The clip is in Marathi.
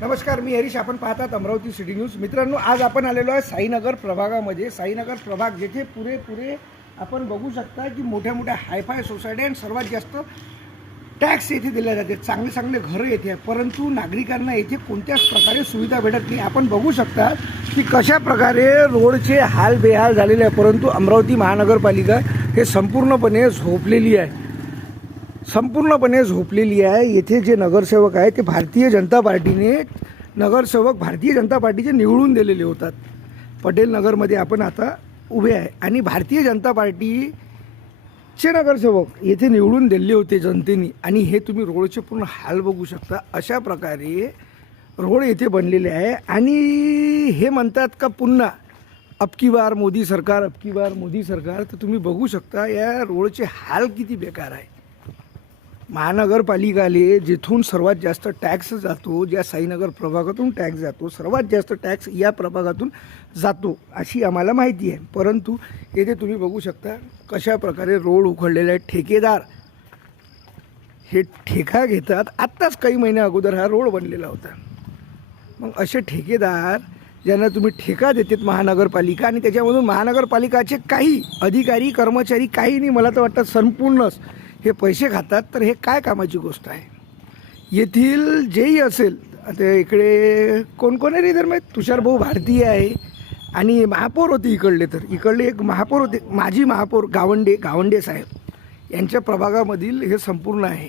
नमस्कार, मी हरीश. आपण पाहतात अमरावती सिटी न्यूज. मित्रांनो, आज आपण आलेलो आहे साईनगर प्रभागामध्ये. साईनगर प्रभाग जेथे पुरे आपण बघू शकता की मोठ्या मोठ्या हायफाय सोसायटी आणि सर्वात जास्त टॅक्स येथे दिले जाते. चांगले घरं येथे आहे, परंतु नागरिकांना येथे कोणत्याच प्रकारे सुविधा भेटत नाही. आपण बघू शकता की कशा प्रकारे रोडचे हाल बेहाल झालेले आहे. परंतु अमरावती महानगरपालिका हे संपूर्णपणे झोपलेली आहे. येथे जे नगरसेवक आहेत ते भारतीय जनता पार्टीचे निवडून दिलेले होतात. पटेल नगरमध्ये आपण आता उभे आहे आणि भारतीय जनता पार्टीचे नगरसेवक येथे निवडून दिले होते जनतेने. आणि हे तुम्ही रोडचे पूर्ण हाल बघू शकता. अशा प्रकारे रोड येथे बनलेले आहे आणि हे म्हणतात का पुन्हा अब की बार मोदी सरकार. तर तुम्ही बघू शकता या रोडचे हाल किती बेकार आहे. महानगरपालिकाले जिथून सर्वात जास्त टॅक्स जातो, ज्या साईनगर प्रभागातून टॅक्स जातो, सर्वात जास्त टॅक्स या प्रभागातून जातो अशी आम्हाला माहिती आहे. परंतु येथे तुम्ही बघू शकता कशा प्रकारे रोड उखडलेले आहेत. ठेकेदार हे ठेका घेतात. आत्ताच काही महिन्या अगोदर हा रोड बनलेला होता. मग असे ठेकेदार ज्यांना तुम्ही ठेका देतात महानगरपालिका, आणि त्याच्यामधून महानगरपालिकाचे काही अधिकारी कर्मचारी काही नाही, मला तर वाटतं संपूर्णच हे पैसे खातात. तर हे काय कामाची गोष्ट आहे. येथील जेही असेल, आता इकडे कोण आहे इधर माहीत, तुषारभाऊ भारतीय आहे आणि महापौर होते इकडले एक महापौर होते, माजी महापौर गावंडे साहेब यांच्या प्रभागामधील हे संपूर्ण आहे.